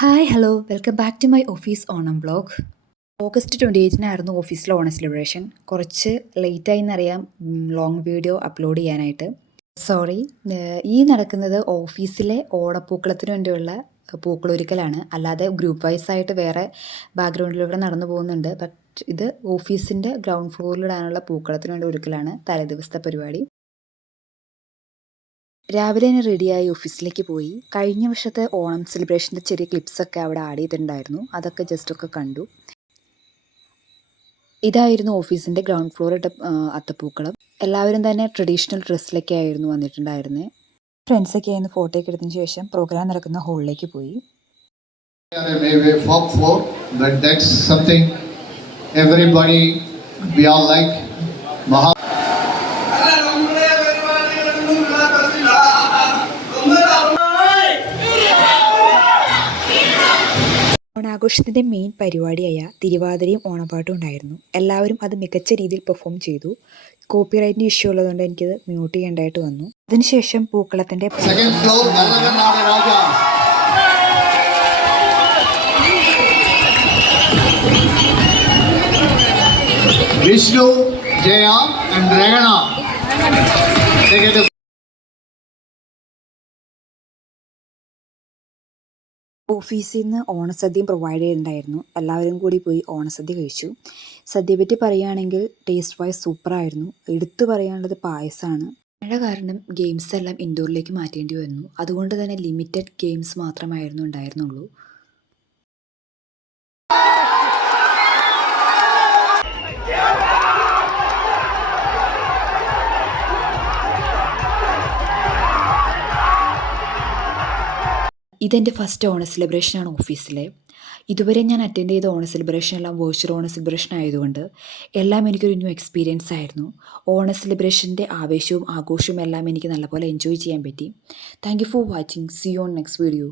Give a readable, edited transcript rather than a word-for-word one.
Hi hello welcome back to my office Onam blog. August 28-നായിരുന്നു ഓഫീസിലെ Onam celebration. കുറച്ച് ലേറ്റായി എന്നറിയാം ലോങ് വീഡിയോ അപ്ലോഡ് ചെയ്യാനായിട്ട്. സോറി. ഈ നടക്കുന്നത് ഓഫീസിലെ ഓണപ്പൂക്കളത്തിന് വേണ്ടിയുള്ള പൂക്കളൊരുക്കലാണ്. അല്ലാതെ ഗ്രൂപ്പ് വൈസ് ആയിട്ട് വേറെ ബാക്ക്ഗ്രൗണ്ടിലൂടെ നടന്നു പോകുന്നുണ്ട്. ബട്ട് ഇത് ഓഫീസിൻ്റെ ഗ്രൗണ്ട് ഫ്ലോറിലിടാനുള്ള പൂക്കളത്തിന് വേണ്ടി ഒരുക്കലാണ് തലേദിവസത്തെ പരിപാടി. രാവിലെ തന്നെ റെഡിയായി ഓഫീസിലേക്ക് പോയി. കഴിഞ്ഞ വർഷത്തെ ഓണം സെലിബ്രേഷൻ്റെ ചെറിയ ക്ലിപ്സൊക്കെ അവിടെ ആഡ് ചെയ്തിട്ടുണ്ടായിരുന്നു. അതൊക്കെ ജസ്റ്റൊക്കെ കണ്ടു. ഇതായിരുന്നു ഓഫീസിൻ്റെ ഗ്രൗണ്ട് ഫ്ലോർ ഇട്ട അത്തപ്പൂക്കളം. എല്ലാവരും തന്നെ ട്രഡീഷണൽ ഡ്രസ്സിലൊക്കെ ആയിരുന്നു വന്നിട്ടുണ്ടായിരുന്നത്. ഫ്രണ്ട്സൊക്കെ ആയിരുന്നു ഫോട്ടോ ഒക്കെ എടുത്തതിന് ശേഷം പ്രോഗ്രാം നടക്കുന്ന ഹോളിലേക്ക് പോയി. ഓണാഘോഷത്തിൻ്റെ മെയിൻ പരിപാടിയായ തിരുവാതിരയും ഓണപ്പാട്ടും ഉണ്ടായിരുന്നു. എല്ലാവരും അത് മികച്ച രീതിയിൽ പെർഫോം ചെയ്തു. കോപ്പിറൈറ്റിൻ്റെ ഇഷ്യൂ ഉള്ളതുകൊണ്ട് എനിക്കത് മ്യൂട്ട് ചെയ്യേണ്ടതായിട്ട് വന്നു. അതിനുശേഷം പൂക്കളത്തിൻ്റെ വിഷ്ണു, ജയ and Regana. ഓഫീസിൽ നിന്ന് ഓണസദ്യയും പ്രൊവൈഡ് ചെയ്തിട്ടുണ്ടായിരുന്നു. എല്ലാവരും കൂടി പോയി ഓണസദ്യ കഴിച്ചു. സദ്യയെ പറ്റി പറയുകയാണെങ്കിൽ ടേസ്റ്റ് വൈസ് സൂപ്പറായിരുന്നു. എടുത്തു പറയാനുള്ളത് പായസമാണ്. മഴ കാരണം ഗെയിംസ് എല്ലാം ഇൻഡോറിലേക്ക് മാറ്റേണ്ടി വന്നു. അതുകൊണ്ട് തന്നെ ലിമിറ്റഡ് ഗെയിംസ് മാത്രമായിരുന്നു ഉണ്ടായിരുന്നുള്ളൂ. ഇതെൻ്റെ ഫസ്റ്റ് ഓണ സെലിബ്രേഷനാണ് ഓഫീസിലെ. ഇതുവരെ ഞാൻ അറ്റൻഡ് ചെയ്ത ഓണ സെലിബ്രേഷൻ എല്ലാം വെർച്വൽ ഓണ സെലിബ്രേഷൻ ആയതുകൊണ്ട് എല്ലാം എനിക്കൊരു ന്യൂ എക്സ്പീരിയൻസ് ആയിരുന്നു. ഓണ സെലിബ്രേഷൻ്റെ ആവേശവും ആഘോഷവും എല്ലാം എനിക്ക് നല്ലപോലെ എൻജോയ് ചെയ്യാൻ പറ്റി. Thank you for watching. See you on next video.